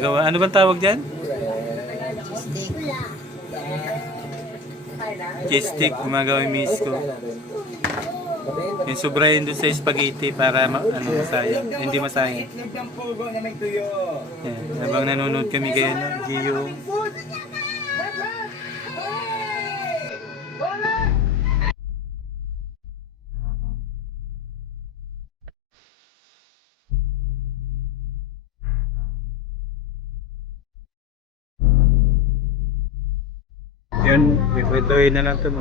gumagawa. Ano bang tawag dyan? Cheese stick. Gumagawa yung miss ko. Yung sobrahin doon sa spaghetti para masayang. Hindi masayang. Yan. Habang nanonood kami kayo na Gio. Yan, ipritohin na lang ito.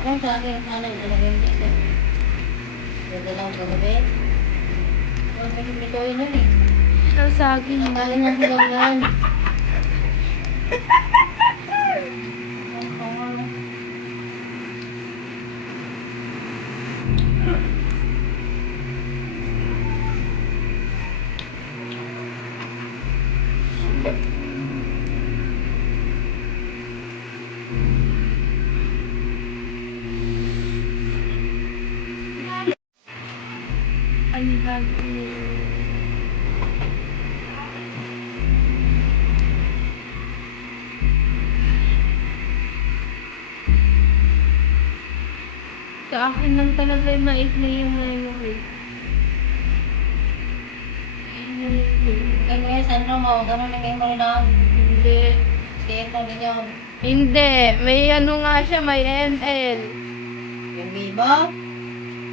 Ang sabi ng nanay, nalagay niya ito. Dadalaw ko gabi. Huwag may bibitoyin yun eh. Ang saging. Ang galing ng hilaw yan. Alihag. Sa akin lang talaga yung maikli yung memory. Kaya ngayon, saan mo? Ganun na memory na. Hindi. Share na rin yun. Hindi. May ano nga siya, may ML. Yung Vivo.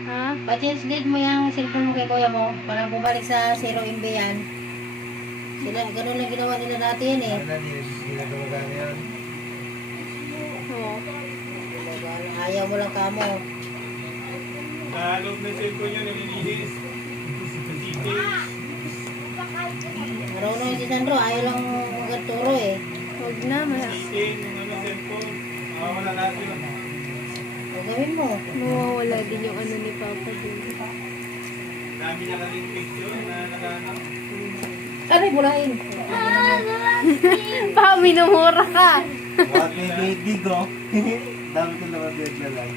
Ha? Pa-change date mo yung cellphone mo kay kuya mo. Para bumalik sa 0 MB yan. Sila, ganun lang ginawa nila dati yan eh. Oo. Ayaw mo lang kamo. Nalog na cellphone nyo, nalilinis. Marunong si Sandro, ayaw lang magturo eh. Huwag na. Yung cellphone. Wala natin yun. Gawin mo. Mawawala din yung ano ni Papa din. Dami niya kaling picture na nakano. Aray, bulain. Pa, minumura ka. Bakit may baby ko? Dami ko naman bigla lang.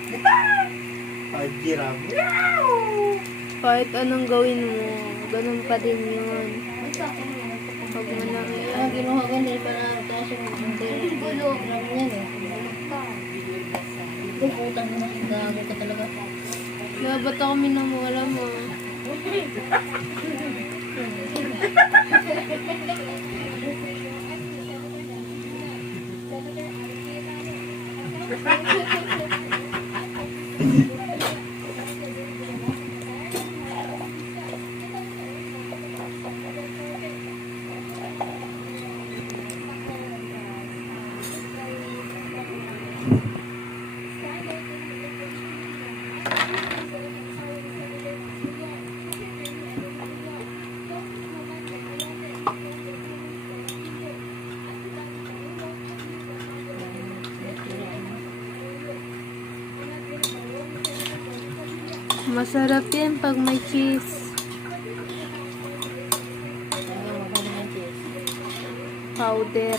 Giraffe. Kahit anong gawin mo, ganun pa din yun. Huwag mo lang Ah, ginuha ko hindi para kaso hindi gulo lang yan eh. Ito putang na gago ka talaga. Dapat ako minumura mo. Masarap yan pag may cheese. Powder.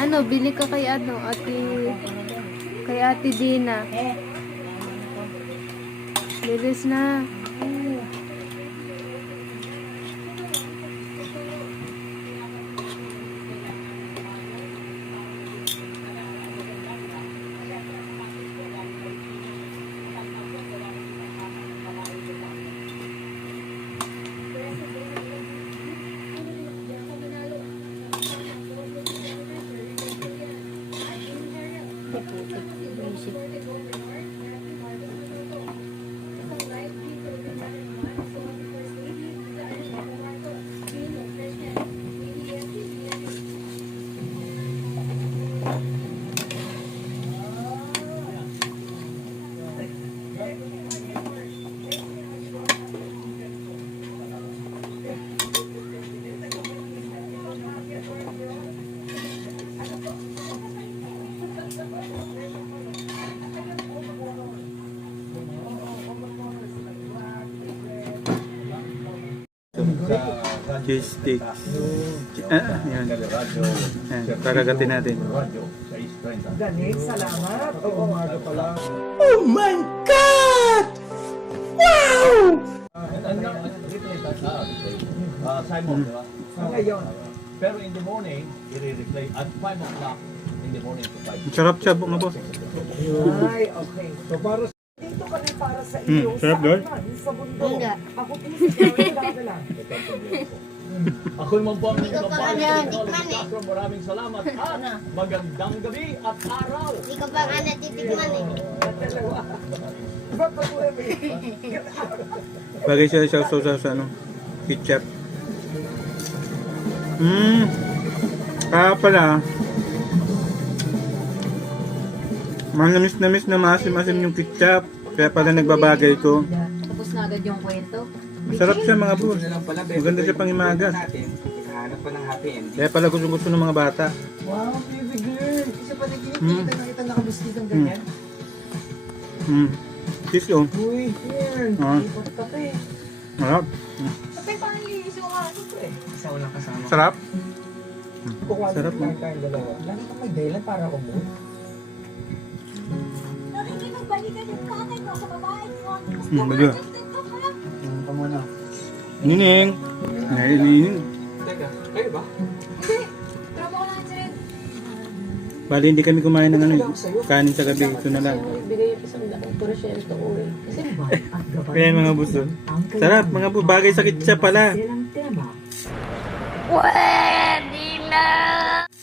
Ano, bili ka kay ano, kay Ate Dina. Bilis na. Isip. Cheese sticks. Yan. Yan. Karagatin natin. Galing, salamat. Oo, umaga pala. Simon, di ba? Ngayon. Pero in the morning, i-replay at 5 o'clock in the morning to 5. Sarap siya mga boss. Ay, okay. So, para dito kami para sa iyo. Sarap doon. Sa mundo. Hindi. Ako din sa lang. Ako naman po ang Hindi ko pa natikman eh. Castro, maraming salamat at magandang gabi at araw. Hindi ko pa nga natitikman eh. Ba't ba po Bagay siya sa ano, ketchup. Kaya pala, manamis-namis na maasim-asim yung ketchup. Kaya pala nagbabagay ito. Tapos na agad yung kwento. Masarap siya mga boss. Maganda siya pang imagas. Hanap pa ng happy ending. Kaya pala gusto ng mga bata. Wow, baby girl. Isa pa nakikita nakita nakabustis ng ganyan. Cheese oh. Uy, yan. Ah. Ipot kape. Sarap. Kape pa ang liso ka. Isa walang kasama. Sarap. Kukuha Sarap, din no? tayong dalawa. Lagi kang may dahilan para umuwi. Nakikipagbalikan yung kakay ko sa babae ko. Baga. Kamu na. Nining. Nining. Teka, kayo ba? Trabaho ko lang sila. Bali hindi kami kumain ng ano, kanin sa gabi. Ito na lang. Ibigay pa sa akong porsyento ko eh. Kasi Kaya mga buso. Sarap mga buso. Bagay sa ketchup pala. Pwede na!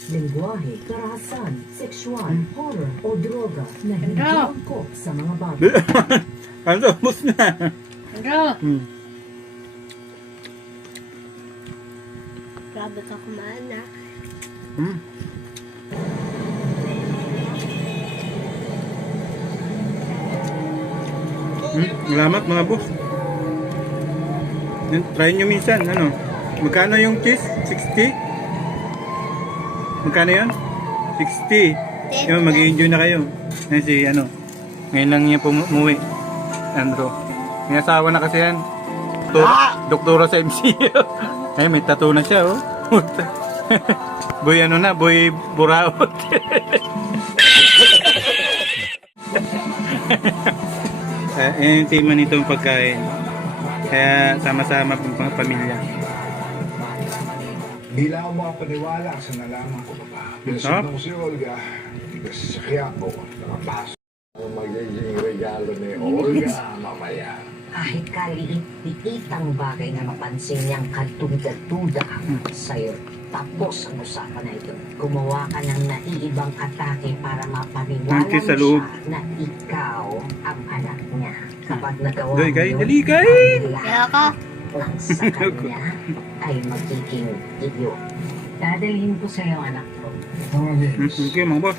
Lengguwahe, karahasan, sexual, horror o droga na hindi Ano? angkop sa mga bata. Ano, ubos na. Andro! Hmm. Grabe ka kumain na. Hmm. Salamat mga boss. Yan, try nyo minsan, ano? Magkano yung cheese? 60? Magkano yun? 60. Yun, mag-i-enjoy na kayo. Yan si, ano, ngayon lang niya pumuwi. Andro. May asawa na kasi yan. Doktora sa MCU. Ay, may tattoo na siya, oh. Boy, ano na, boy buraot. Yan yung tema nitong pagkain. Kaya sama-sama pang pamilya. Hindi lang ako makapaniwala sa nalaman ko pa. Pinasundan ko si Olga. Kasi sa kaya ko, nakapasok. Ang magiging regalo ni Olga mamaya. Kahit kaliit-liitang bagay na mapansin niyang kaduda-duda sa'yo. Tapos ang usapan na ito. Gumawa ka ng naiibang atake para mapaniwala Angkin sa mo loob. siya na ikaw ang anak niya. Kapag nagawa Doy, mo kain, yun, dali, kain! Kaya ka? ang sa kanya ay magiging iyo. Dadalhin ko sa'yo anak ko. Okay. Okay mga boss.